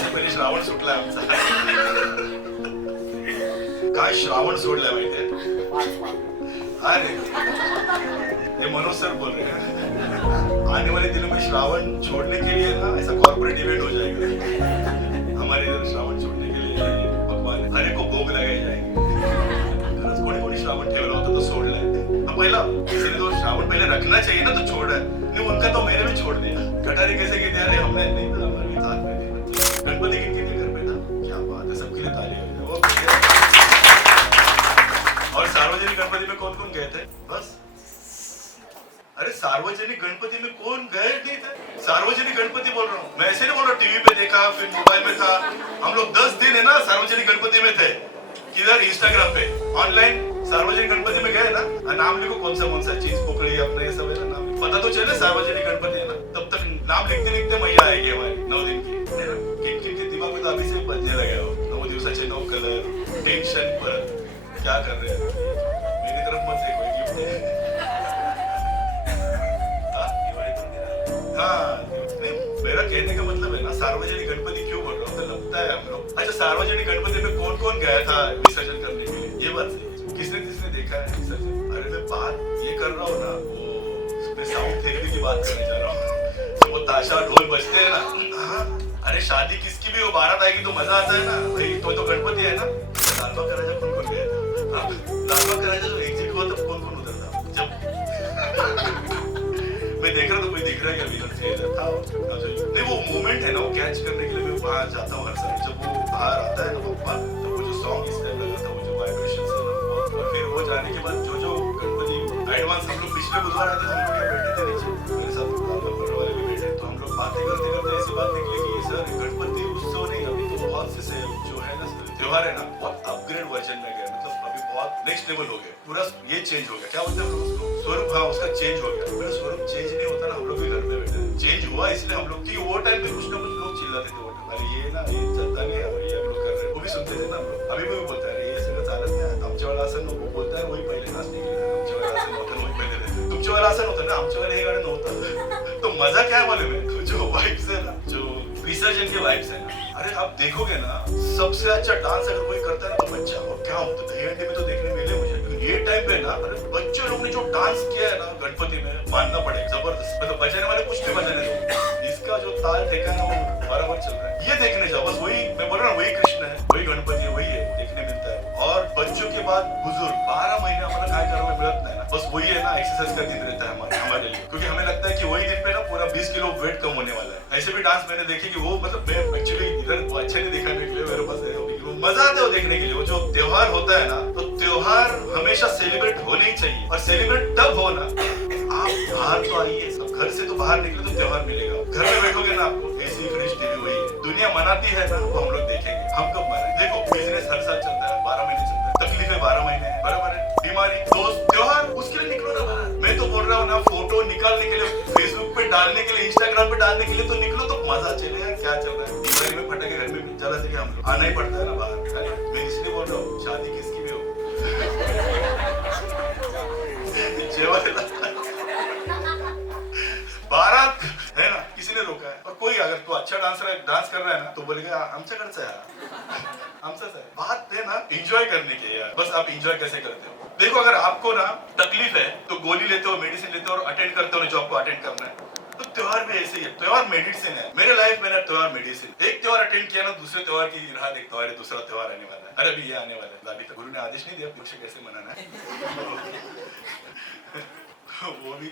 श्रावणाच्या पहिले श्रावण सुटला आमचा. काय श्रावण सोडलाय माहितीये. अरे ये मनोज सर बोल रहे हैं आने वाले दिनों में श्रावण छोड़ने के लिए ना ऐसा कॉर्पोरेट इवेंट हो जाएगा हमारे इधर. श्रावण छोड़ने के लिए भगवान हरे को भोग लगाए जाएंगे. खरंच कोणी कोणी श्रावण ठेवला होता तो सोडलाय. पहला किसी ने तो श्रावण पहले रखना चाहिए ना, तो छोड़ा है. नहीं उनका तो मैंने भी छोड़ दिया. कटारी कैसे की तैयारी हमने नहीं था, हमारे भी साथ में थे. गणपति किनके लिए घर पे था, क्या बात है, सबके लिए ताली हो जाए. और सार्वजनिक गणपति में कौन कौन गए थे? बस अरे सार्वजनिक गणपति में कौन गए नहीं थे? सार्वजनिक गणपति बोल रहा हूँ मैं, ऐसे नहीं बोल रहा टीवी पे देखा फिर मोबाइल में था. हम लोग 10 दिन है ना सार्वजनिक गणपति में थे. किधर? इंस्टाग्राम पे ऑनलाइन सार्वजनिक गणपति में गए ना. नाम लिखो कौन सा चीज पकड़ी अपने, ये सब है ना. नाम पता तो चले सार्वजनिक गणपति है ना. तब तक नाम लिखते लिखते मैया आएगी हमारी 9 दिन की. किन के दिमाग में तो अभी से बजने लगे हो. 9 दिवसाचे 9 कलर. टेंशन पर क्या कर रहे हैं. मेरी तरफ मत देखो, गिफ्ट है. हाँ नहीं, मेरा कहने का मतलब है ना सार्वजनिक गणपति क्यों बोल रहा हूँ, तो लगता है हम लोग. अच्छा सार्वजनिक गणपति में कौन कौन गया था विसर्जन करने के लिए, ये बात सही. किसने किसने देखा है विसर्जन? अरे मैं बात ये कर रहा हूँ ना, वो मैं साउंड थेरेपी की बात करने जा रहा हूँ. वो ताशा ढोल बजते हैं ना. हाँ अरे शादी किसकी भी हो, बारात आएगी तो मजा आता है ना भाई. तो गणपति है ना. लाल बाग का राजा कौन कौन गया था? लाल बाग का राजा जो एग्जिट हुआ तब कौन कौन उतरता जब मैं देख रहा तो कोई दिख रहा है क्या विलन से नहीं. वो मोमेंट है ना, वो कैच करने के लिए मैं वहां जाता हूँ हर साल. जब वो बाहर आता है ना पप्पा, तो वो जो सॉन्ग इस टाइम लगा था, वो जो वाइब्रेशंस है ना, और फिर वो जाने के बाद जो गणपति एडवांस हम लोग पिछले बुधवार आए थे, हम लोग यहाँ बैठे थे नीचे मेरे साथ नंबर वाले भी बैठे. तो हम लोग बातें करते करते ऐसी बात निकली कि सर गणपति उत्सव नहीं, अभी तो बहुत से जो है ना त्योहार है ना, बहुत अपग्रेड वर्जन में गया. मतलब अभी बहुत नेक्स्ट लेवल हो गया. पूरा ये चेंज हो गया. क्या बोलते हैं उसको, स्वरूप. हाँ उसका चेंज हो गया. मेरा स्वरूप चेंज नहीं होता ना, हम लोग भी घर पे बैठे. चेंज हुआ इसलिए हम लोग की वो टाइम पे कुछ ना कुछ लोग चिल्लाते थे. अरे ये ना ये चलता नहीं है, ये हम लोग कर रहे हैं. वो भी सुनते थे ना हम लोग. अभी भी बोलता है ये सगळं चालत नाही. आमच्या वाला असं नको बोलता है, वही पहले नाचने के लिए. आमच्या वाला असं नव्हतं, वही पहले थे. तुमच्या वाला असं नव्हतं ना, आमच्या वाला हे गाणं नव्हतं. तो मजा क्या मालूम है, जो वाइब्स है ना, जो विसर्जन के वाइब्स है ना, अरे आप देखोगे ना सबसे अच्छा डांस अगर कोई करता है ना तो बच्चा. और क्या होता है दही हंडी में तो देखने मिले मुझे. ये टाइम पे ना अरे बच्चे लोग ने जो डांस किया है ना गणपति में, मानना पड़ेगा जबरदस्त. मतलब बजाने वाले कुछ भी बजाने दो, इसका जो ताल ठेका है वो बराबर चल रहा है. ये देखने जाओ बस. वही मैं बोल रहा हूँ, वही कृष्ण है, वही गणपति है, वही है देखने मिलता है. और बच्चों के बाद बुजुर्ग 12 महीने हमारा काय करने मिलत नहीं ना. बस वही है ना एक्सरसाइज का दिन रहता है हमारे लिए. क्योंकि हमें लगता है कि वही दिन पे ना पूरा 20 किलो वेट कम होने वाला है. ऐसे भी डांस मैंने देखे कि वो मतलब मैं एक्चुअली इधर अच्छा नहीं दिखाने के लिए मेरे पास है. मजा आता है वो देखने के लिए. वो जो त्योहार होता है ना, तो त्योहार हमेशा सेलिब्रेट होने ही चाहिए. और सेलिब्रेट तब हो ना, आप बाहर तो आइए, सब घर से तो बाहर निकले तो त्योहार मिलेगा. घर में बैठोगे ना आपको एसी फ्रिज टीवी वही है. दुनिया मनाती है ना, वो हम लोग देखेंगे. हम कब मनाए. देखो बिजनेस हर साल चलता है, 12 महीने चलता है. तकलीफें 12 महीने, बराबर है. बीमारी, दोस्त, त्योहार, उसके लिए निकलो ना बाहर. मैं तो बोल रहा हूँ ना, फोटो निकालने के लिए, फेसबुक पे डालने के लिए, इंस्टाग्राम पे डालने के लिए तो निकलो. तो मजा चले यार, क्या चल रहा है. दिवाली में फटाके घर में जला सके हम लोग, आना ही पड़ता है ना बाहर. मैं इसलिए बोल रहा हूँ शादी किसकी भी हो बारात है ना, किसी ने रोका है. और कोई अगर तो अच्छा डांस कर रहा है ना, तो बोलेगा आमच्याकडचा है, आमचाच है. बात है ना एंजॉय करने की यार. बस आप एंजॉय कैसे करते हो. देखो अगर आपको ना तकलीफ है तो गोली लेते हो, मेडिसिन लेते हो और अटेंड करते हो ना, जॉब को अटेंड करना है. तो त्योहार भी ऐसे ही है. त्योहार मेडिसिन है. मेरे लाइफ में ना त्योहार मेडिसिन. एक त्योहार अटेंड किया ना, दूसरे त्योहार की राह देखता हूँ. अरे दूसरा त्योहार आने वाला है, अरे अभी ये आने वाला है. अभी तक गुरु ने आदेश नहीं दिया पीछे कैसे मनाना है. वो भी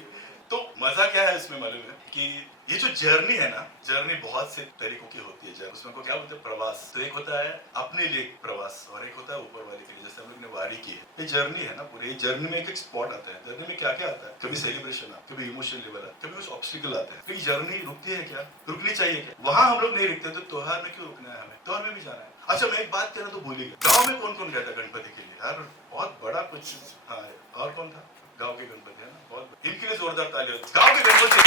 तो मजा क्या है इसमें मालूम है कि ये जो जर्नी है ना, जर्नी बहुत से तरीकों की होती है. उसमें को क्या बोलते हैं, प्रवास. तो एक होता है अपने लिए प्रवास और एक होता है ऊपर वाले के लिए. जैसे हम लोग ने वारी की है, ये जर्नी है ना पूरी. जर्नी में एक एक स्पॉट आता है. जर्नी में क्या क्या आता है, कभी सेलिब्रेशन आता है, कभी इमोशनल लेवल आता है, कभी कुछ ऑब्स्टिकल आता है. कभी जर्नी रुकती है क्या, रुकनी चाहिए क्या. वहां हम लोग नहीं रुकते. तो त्योहार में क्यों रुकना है हमें, त्योहार में भी जाना है. अच्छा मैं एक बात कहना तो भूल ही गया. गाँव में कौन कौन गया था गणपति के लिए यार, बहुत बड़ा कुछ. हाँ और कौन था, गांव के गणपति है ना, बहुत इनके लिए जोरदार ताली हो. गांव के गणपति.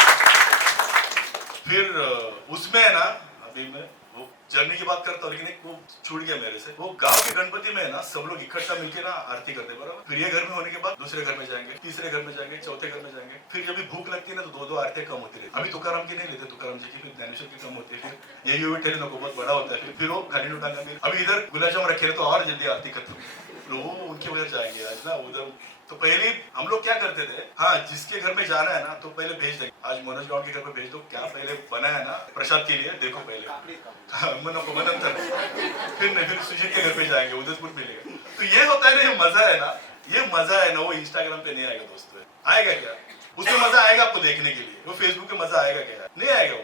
फिर उसमें है ना, अभी मैं वो जर्नी की बात करता हूँ, लेकिन एक वो छूट गया मेरे से। वो गांव के गणपति में है ना, सब लोग इकट्ठा मिलके ना आरती करते, बराबर। फिर ये घर में होने के बाद दूसरे घर में जाएंगे, तीसरे घर में जाएंगे, चौथे घर में जाएंगे। फिर जब भी भूख लगती है ना, तो दो दो आरतियां कम होती रहती है। अभी तुकाराम की नहीं लेते, तुकाराम जी की, फिर ज्ञानेश्वर की कम होती है, फिर ये विठ्ठल नको बहुत बड़ा होता है, फिर वो खाली लुटाएंगे। फिर अभी इधर गुलाब रखे रहे तो और जल्दी आरती खत्म, तो वो उनके उधर जाएंगे आज ना उधर। तो पहले हम लोग क्या करते थे, हाँ जिसके घर में जाना है ना तो पहले भेज देंगे, आज मनोज गांव के घर पे भेज दो, क्या पहले बना है ना प्रसाद के लिए, देखो पहले मनंतर, फिर नहीं, फिर सुजीत के घर पे जाएंगे, उदयपुर मिलेगा। तो ये होता है ना, ये मजा है ना, ये मजा है ना, वो इंस्टाग्राम पे नहीं आएगा दोस्तों। आएगा क्या? उसमें मजा आएगा आपको देखने के लिए, वो फेसबुक पे मजा आएगा क्या? नहीं आएगा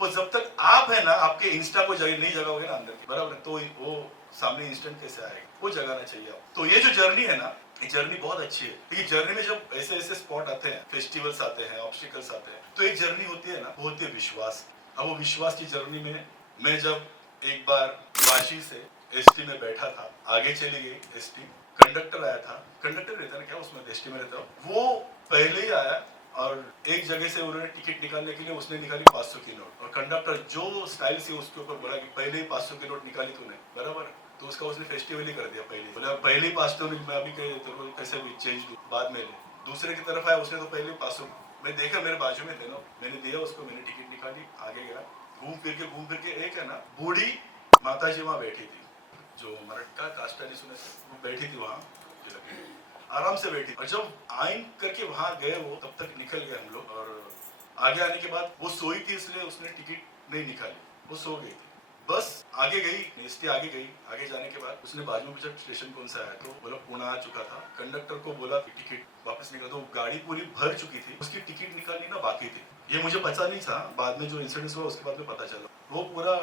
वो जब तक आप है ना आपके इंस्टा को नहीं जगाओगे ना अंदर, बराबर, तो वो सामने इंस्टेंट कैसे आएगा? वो जगाना चाहिए आप। तो ये जो जर्नी है ना, ये जर्नी बहुत अच्छी है, लेकिन जर्नी में जब ऐसे ऐसे स्पॉट आते हैं, फेस्टिवल्स आते हैं, ऑब्स्टिकल्स आते हैं, तो एक जर्नी होती है ना, वो होती है विश्वास। अब वो विश्वास की जर्नी में मैं जब एक बार वाशी से एसटी में बैठा था, आगे चली गई एसटी, कंडक्टर आया था, कंडक्टर रहता ना क्या उसमें, एसटी में रहता, वो पहले ही आया और एक जगह से उन्होंने टिकट निकालने के लिए उसने निकाली 500 की नोट, और कंडक्टर जो स्टाइल से उसके ऊपर बोला कि पहले ही 500 की नोट निकाली तूने, बराबर, तो उसका उसने फेस्टिवल ही कर दिया। पहले बोला पहले ही 500 मैं अभी तो कैसे भी चेंज दूं, बाद में ले। दूसरे की तरफ आया, उसने तो पहले 500, मैं देखा मेरे बाजू में थे ना, मैंने दिया उसको, मैंने टिकट निकाली, आगे गया, घूम फिर के एक है ना बूढ़ी माता जी वहाँ बैठी थी, जो मराठा कास्टानी सुने वो बैठी थी वहाँ, आराम से बैठी, और जब आइन करके वहाँ गए वो, तब तक निकल गए हम लोग, और आगे आने के बाद वो सोई थी, इसलिए उसने टिकट नहीं निकाली, वो सो गई थी। बस आगे गई, एसटी आगे गई, आगे जाने के बाद उसने बाजू में पूछा स्टेशन कौन सा है, तो बोला पुणे आ चुका था। कंडक्टर को बोला कि टिकट वापस निकाल, तो गाड़ी पूरी भर चुकी थी, उसकी टिकट निकालनी ना बाकी थी। ये मुझे पता नहीं था, बाद में जो इंसिडेंट हुआ उसके बाद में पता चला। वो पूरा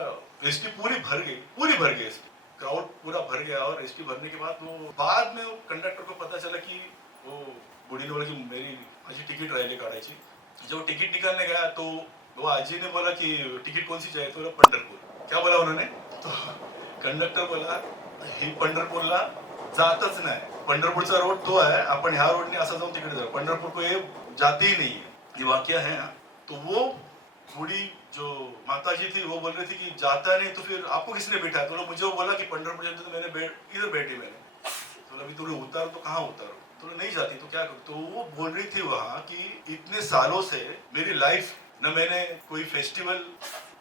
एसटी पूरी भर गई एसटी, क्राउड पूरा भर गया, और एसटी भरने के बाद वो बाद में वो कंडक्टर को पता चला कि वो बुढ़ी ने बोला कि मेरी माझी टिकट राहिली काढायची। जब टिकट निकालने गया तो वो आजी ने बोला कि टिकट कौन सी चाहिए, तो बोला पंढरपूर। क्या बोला उन्होंने, तो कंडक्टर बोला ही पंढरपूरला जातच नाही, पंढरपूरचा रोड तो आहे, आपण ह्या रोडने असं जाऊन तिकडे जाऊ, पंढरपूर को ये जाती ही नहीं है। ये वाक्य है। तो वो बूढ़ी जो माता जी थी वो बोल रही थी कि जाता नहीं तो फिर आपको किसने बैठा, तो मुझे वो बोला कि पंढरपुर जाते, तो मैंने इधर बैठी मैंने, तो अभी तुझे उतारो तो कहाँ उतारो, तो नहीं जाती तो क्या करूं। तो वो बोल रही थी वहाँ कि इतने सालों से मेरी लाइफ, न मैंने कोई फेस्टिवल,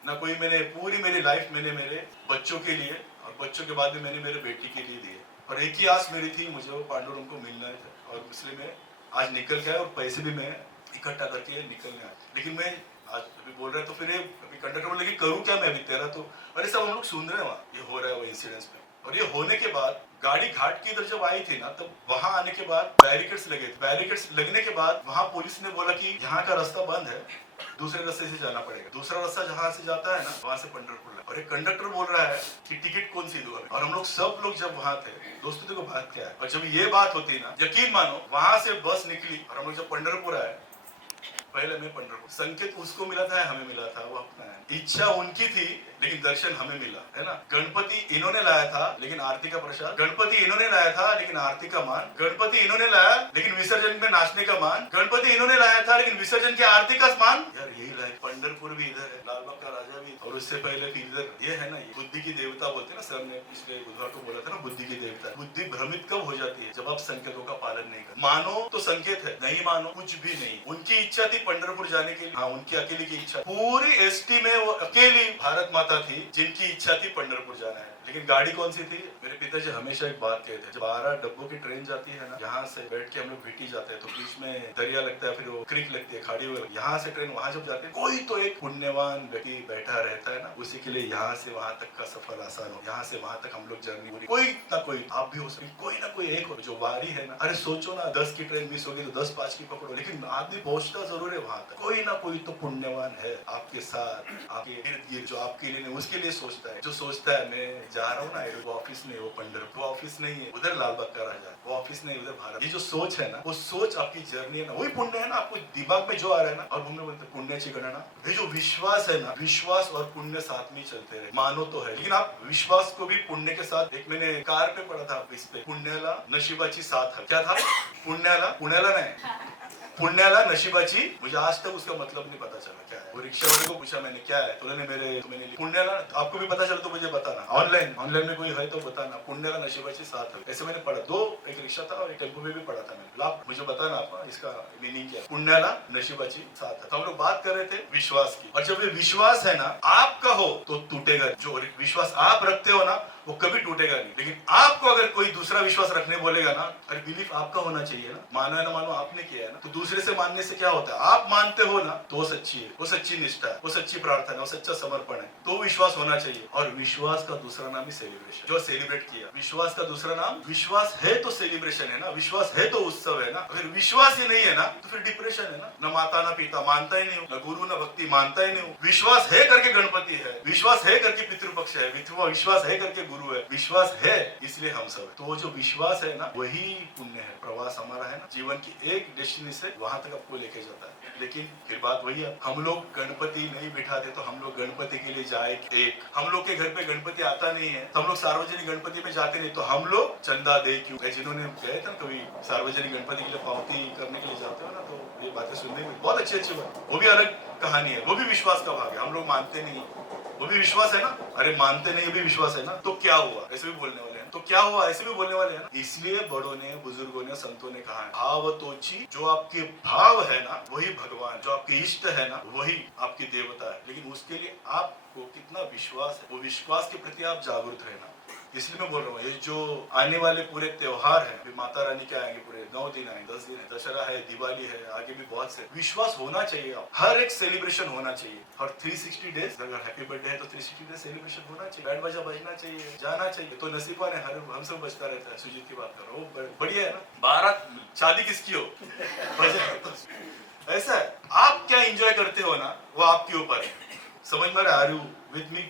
ना कोई, मैंने पूरी मेरी लाइफ मैंने मेरे बच्चों के लिए, और बच्चों के बाद में मैंने मेरे बेटी के लिए दिए, और एक ही आस मेरी थी, मुझे वो पांडुरंग को मिलना है, और इसलिए मैं आज निकल गया, और पैसे भी मैं इकट्ठा करके निकलने आया। लेकिन मैं आज अभी बोल रहा है, तो फिर अभी कंडक्टर बोले कि करूँ क्या मैं अभी तेरा, तो अरे सब हम लोग सुन रहे हैं वहाँ ये हो रहा है वो इंसिडेंस पे। और ये होने के बाद गाड़ी घाट की इधर जब आई थी ना, तब वहां आने के बाद बैरिकेड्स लगे थे, बैरिकेड्स लगने के बाद वहां पुलिस ने बोला कि यहाँ का रास्ता बंद है, दूसरे रास्ते से जाना पड़ेगा। दूसरा रास्ता जहाँ से जाता है ना, वहां से पंढरपुर। और एक कंडक्टर बोल रहा है कि टिकट कौन सी दूं, और हम लोग सब लोग जब वहां थे, दोस्तों देखो बात क्या है, और जब ये बात होती ना, यकीन मानो वहां से बस निकली, और हम लोग जब पंढरपुर आए, पहले मैं पंढरपुर, संकेत उसको मिला था, हमें मिला था, वो अपना है, इच्छा उनकी थी लेकिन दर्शन हमें मिला, है ना। गणपति इन्होंने लाया था लेकिन आरती का प्रसाद, गणपति इन्होंने लाया था लेकिन आरती का मान, गणपति इन्होंने लाया लेकिन विसर्जन में नाचने का मान, गणपति इन्होंने लाया था लेकिन विसर्जन की आरती का मान। यार यही लायक, पंढरपुर भी इधर है, लालबाग का राजा भी, और उससे पहले इधर ये है ना, ये बुद्धि की देवता बोलते हैं ना, सर ने पिछले बुधवार को बोला था ना, बुद्धि की देवता। बुद्धि भ्रमित कब हो जाती है, जब आप संकेतों का पालन नहीं करते। मानो तो संकेत है, नहीं मानो कुछ भी नहीं। उनकी इच्छा थी पंढरपुर जाने के लिए, हाँ उनकी अकेली की इच्छा, पूरी एसटी में वो अकेली भारत माता थी जिनकी इच्छा थी पंढरपुर जाना है। लेकिन गाड़ी कौन सी थी, मेरे पिताजी हमेशा एक बात कहते हैं, जब 12 डब्बों की ट्रेन जाती है ना, यहाँ से बैठ के हम लोग भिटी जाते हैं, तो बीच में दरिया लगता है, फिर वो क्रिक लगती है, खाड़ी हुई, यहाँ से ट्रेन वहां जब जाती है, कोई तो एक पुण्यवान व्यक्ति बैठा रहता है ना, उसी के लिए यहाँ से वहां तक का सफर आसान हो, यहाँ से वहां तक हम लोग जर्नी पूरी, कोई ना कोई आप भी हो सकते, कोई ना कोई एक हो जो वारी है ना। अरे सोचो ना, 10 की ट्रेन मिस होगी तो 10-5 की पकड़ो, लेकिन आदमी पहुंचता जरूर है वहां तक। कोई ना कोई तो पुण्यवान है आपके साथ, आपके इर्द गिर्द, जो आपके लिए नहीं उसके लिए सोचता है, जो सोचता है मैं जा रहा हूँ ना, वो ऑफिस नहीं, वो पंढरपुर, वो ऑफिस नहीं है, उधर लालबाग का राजा, वो ऑफिस नहीं, उधर भारत। ये जो सोच है ना, वो सोच आपकी जर्नी है ना, वही पुण्य है ना, आपको दिमाग में जो आ रहा है ना, और हम लोग बोलते पुण्याची गणना, ये जो विश्वास है ना, विश्वास और पुण्य साथ में चलते रहे, मानो तो है, लेकिन आप विश्वास को भी पुण्य के साथ, एक मैंने कार पे पढ़ा था इस पे, पुण्याला नशिबाची साथ है, क्या था, पुण्याला, पुण्याला नहीं, पुण्याला नशिबाची, मुझे आज तक उसका मतलब नहीं पता चला क्या है। वो रिक्शा वाले को पूछा मैंने क्या है, तो उन्होंने मैंने पुण्याला, आपको भी पता चला तो मुझे बताना, ऑनलाइन में कोई है तो बताना, पुण्याला नशिबाची साथ है, ऐसे मैंने पढ़ा। दो, एक रिक्शा था और एक टेम्पो में भी पढ़ा था मैंने। आप मुझे बताना आपका इसका मीनिंग क्या है, पुण्याला नशिबाची साथ है। तो हम लोग बात कर रहे थे विश्वास की, और जब ये विश्वास है ना आपका हो तो टूटेगा। जो विश्वास आप रखते हो ना वो कभी टूटेगा नहीं, लेकिन आपको अगर कोई दूसरा विश्वास रखने बोलेगा ना, अरे बिलीफ आपका होना चाहिए ना, मानो है ना मानो आपने किया है ना, तो दूसरे से मानने से क्या होता है, आप मानते हो ना तो वो सच्ची है, वो सच्ची निष्ठा है, वो सच्ची प्रार्थना है, वो सच्चा समर्पण है, तो विश्वास होना चाहिए। और विश्वास का दूसरा नाम ही सेलिब्रेशन, जो सेलिब्रेट किया। विश्वास का दूसरा नाम, विश्वास है तो सेलिब्रेशन है ना, विश्वास है तो उत्सव है ना। अगर विश्वास ही नहीं है ना तो फिर डिप्रेशन है ना। न माता ना पिता मानता ही नहीं हूँ, न गुरु न भक्ति मानता ही नहीं हूँ। विश्वास है करके गणपति है, विश्वास है करके पितृपक्ष है, विश्वास है करके गुरु है, विश्वास है इसलिए हम सब है। तो वो जो विश्वास है ना वही पुण्य है। प्रवास हमारा है ना, जीवन की एक डेस्टिनी से वहां तक आपको लेके जाता है। लेकिन फिर बात वही है, हम लोग गणपति नहीं बिठाते तो हम लोग गणपति के लिए जाए एक, हम लोग के घर पे गणपति आता नहीं है तो हम लोग सार्वजनिक गणपति में जाते नहीं, तो हम लोग चंदा दे क्यों। जिन्होंने गए थे ना कभी सार्वजनिक गणपति के लिए पावती करने के लिए जाते हो ना, तो ये बातें सुनने में बहुत अच्छी बात, वो भी अलग कहानी है, वो भी विश्वास का भाग है। हम लोग मानते नहीं, वो भी विश्वास है ना, अरे मानते नहीं, ये भी विश्वास है ना, तो क्या हुआ ऐसे भी बोलने वाले हैं, तो क्या हुआ ऐसे भी बोलने वाले हैं ना। इसलिए बड़ों ने, बुजुर्गों ने, संतों ने कहा है, भाव तोची, जो आपके भाव है ना वही भगवान, जो आपके इष्ट है ना वही आपकी देवता है। लेकिन उसके लिए आपको कितना विश्वास है, वो विश्वास के प्रति आप जागरूक रहना। इसलिए मैं बोल रहा हूँ, ये जो आने वाले पूरे त्योहार हैं, माता रानी के आएंगे, पूरे 9 दिन आएंगे, 10 दिन है, दशहरा है, दिवाली है, आगे भी बहुत से, विश्वास होना चाहिए। हर एक सेलिब्रेशन होना चाहिए, और 360 डेज, अगर हैप्पी बर्थडे है तो 360 डेज सेलिब्रेशन होना चाहिए, बैंड बाजा बजना चाहिए, जाना चाहिए। तो नसीबा ने हम सब बचता रहता है। सुजीत की बात कर रहा हूँ, बढ़िया है ना। बारात शादी किसकी हो ऐसा है, आप क्या एंजॉय करते हो ना वो आपके ऊपर है। समझ में आ रही हूँ विथ मी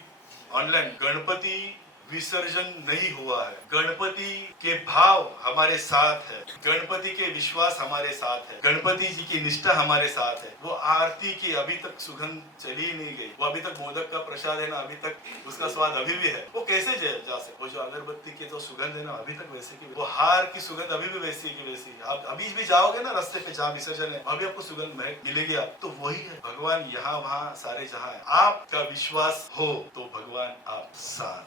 ऑनलाइन। गणपति विसर्जन नहीं हुआ है, गणपति के भाव हमारे साथ है, गणपति के विश्वास हमारे साथ है, गणपति जी की निष्ठा हमारे साथ है। वो आरती की अभी तक सुगंध चली नहीं गई, वो अभी तक मोदक का प्रसाद है ना, अभी तक उसका स्वाद अभी भी है। वो कैसे जा सकते, वो जो अगरबत्ती की जो सुगंध है ना अभी तक वैसे की, वो हार की सुगंध अभी भी वैसी की वैसी। आप अभी भी जाओगे ना रास्ते पे जहाँ विसर्जन है, अभी आपको सुगंध महक मिलेगी। आप तो वही है, भगवान यहाँ वहाँ सारे जहाँ है। आपका विश्वास हो तो भगवान आप साथ।